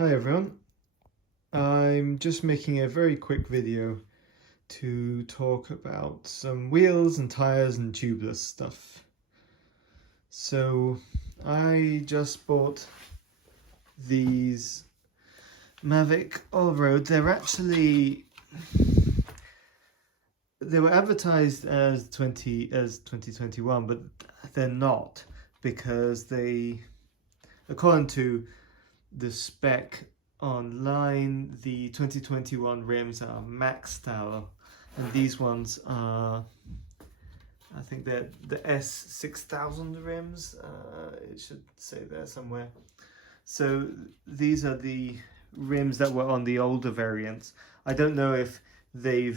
Hi everyone, I'm just making a very quick video to talk about some wheels and tyres and tubeless stuff. So I just bought these Mavic Allroad. They were advertised as 2021, but they're not, because according to the spec online, the 2021 rims are max style, and these ones are, I think they're the S6000 rims. It should say there somewhere. So these are the rims that were on the older variants. I don't know if they're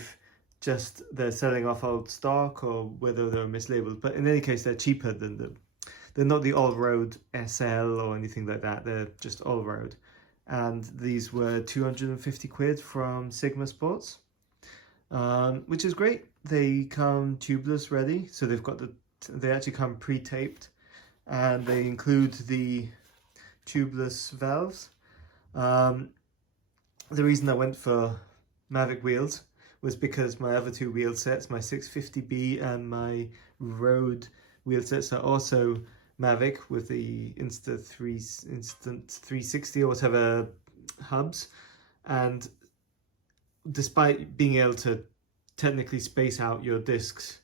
selling off old stock or whether they're mislabeled, but in any case they're cheaper than they're not the Allroad SL or anything like that. They're just Allroad, and these were 250 quid from Sigma Sports, which is great. They come tubeless ready, so they actually come pre-taped, and they include the tubeless valves. The reason I went for Mavic wheels was because my other two wheel sets, my 650B and my Road wheel sets, are also Mavic with the Instant 360 or whatever hubs, and despite being able to technically space out your discs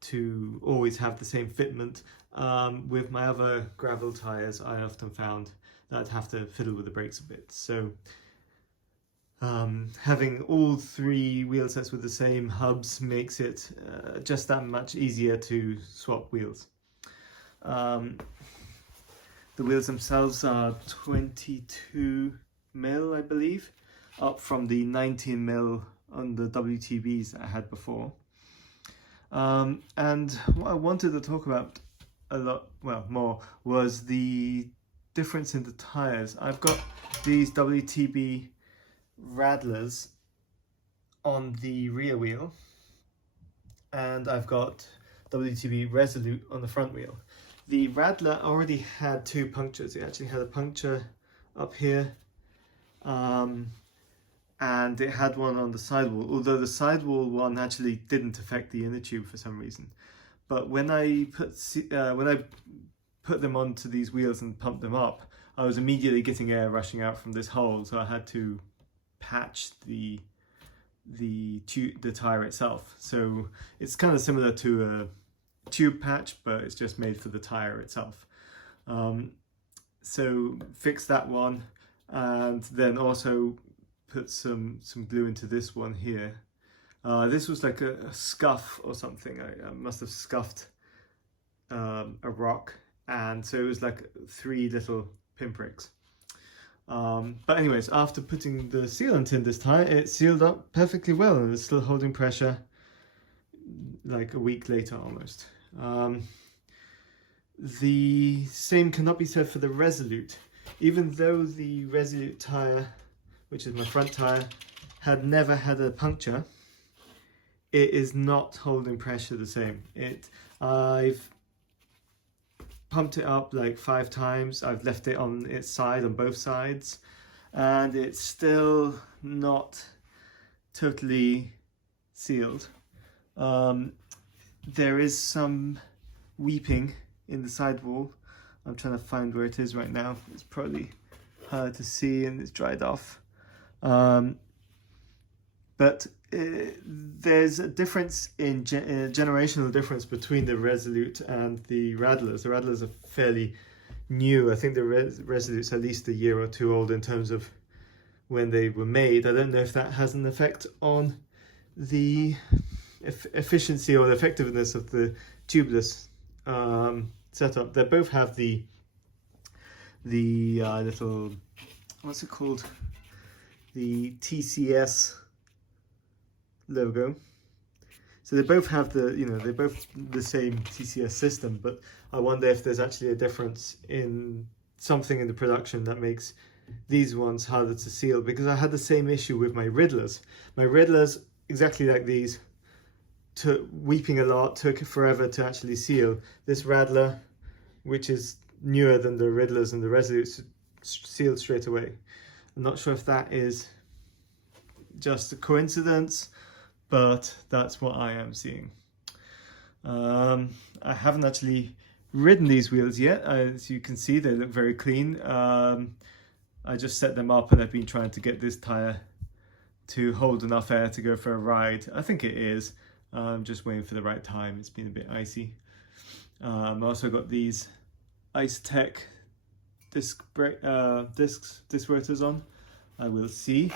to always have the same fitment, with my other gravel tires I often found that I'd have to fiddle with the brakes a bit. So having all three wheel sets with the same hubs makes it just that much easier to swap wheels. The wheels themselves are 22mm, I believe, up from the 19mm on the WTBs that I had before. And what I wanted to talk about more, was the difference in the tires. I've got these WTB Radlers on the rear wheel, and I've got WTB Resolute on the front wheel. The Radler already had two punctures. It actually had a puncture up here, and it had one on the sidewall, although the sidewall one actually didn't affect the inner tube for some reason. But when I put them onto these wheels and pumped them up, I was immediately getting air rushing out from this hole, so I had to patch the tire itself. So it's kind of similar to a tube patch, but it's just made for the tire itself. So fix that one, and then also put some glue into this one here. This was like a scuff or something. I must have scuffed a rock, and so it was like 3 little pinpricks. But anyways, after putting the sealant in this tire, it sealed up perfectly well, and it's still holding pressure like a week later almost. The same cannot be said for the Resolute. Even though the Resolute tire, which is my front tire, had never had a puncture, it is not holding pressure the same. I've pumped it up like 5 times. I've left it on its side, on both sides, and it's still not totally sealed. There is some weeping in the sidewall. I'm trying to find where it is right now. It's probably hard to see and it's dried off. But there's a difference in generational difference between the Resolute and the Radlers. The Radlers are fairly new. I think the Resolute's at least a year or 2 old in terms of when they were made. I don't know if that has an effect on the efficiency or the effectiveness of the tubeless setup. They both have the little, what's it called? The TCS logo. So they both have they're both the same TCS system, but I wonder if there's actually a difference in something in the production that makes these ones harder to seal, because I had the same issue with my Riddlers. My Riddlers, exactly like these, weeping a lot, took forever to actually seal. This Radler, which is newer than the Riddlers and the Resolutes, sealed straight away. I'm not sure if that is just a coincidence, but that's what I am seeing. I haven't actually ridden these wheels yet. As you can see, they look very clean. I just set them up and I've been trying to get this tyre to hold enough air to go for a ride. I think it is. I'm just waiting for the right time. It's been a bit icy. I also got these Ice Tech disc rotors on. I will see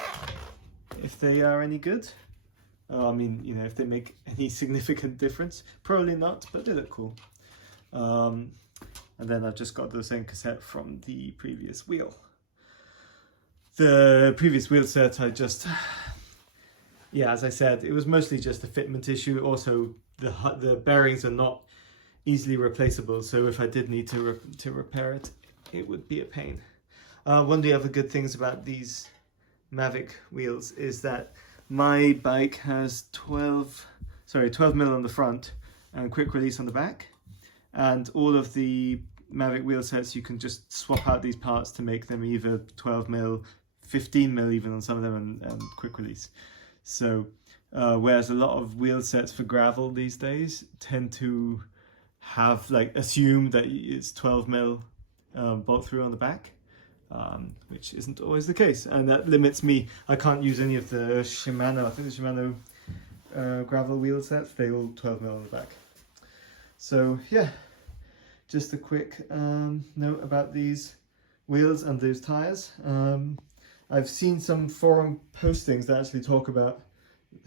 if they are any good. I mean, you know, if they make any significant difference. Probably not, but they look cool. And then I've just got the same cassette from the previous wheel. The previous wheel set, yeah, as I said, it was mostly just a fitment issue. Also, the bearings are not easily replaceable, so if I did need to repair it, it would be a pain. One of the other good things about these Mavic wheels is that my bike has 12 mil on the front and quick release on the back, and all of the Mavic wheel sets you can just swap out these parts to make them either 12 mil, 15 mil even on some of them, and quick release. So whereas a lot of wheel sets for gravel these days tend to have, like, assume that it's 12 mil bolt through on the back, which isn't always the case, and that limits me. I can't use any of the Shimano, I think the Shimano gravel wheel sets, they all 12 mil on the back. So yeah, just a quick note about these wheels and those tyres. I've seen some forum postings that actually talk about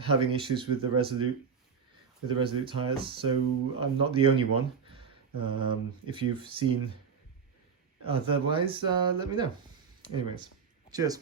having issues with the Resolute tyres, so I'm not the only one. If you've seen otherwise, let me know. Anyways, cheers.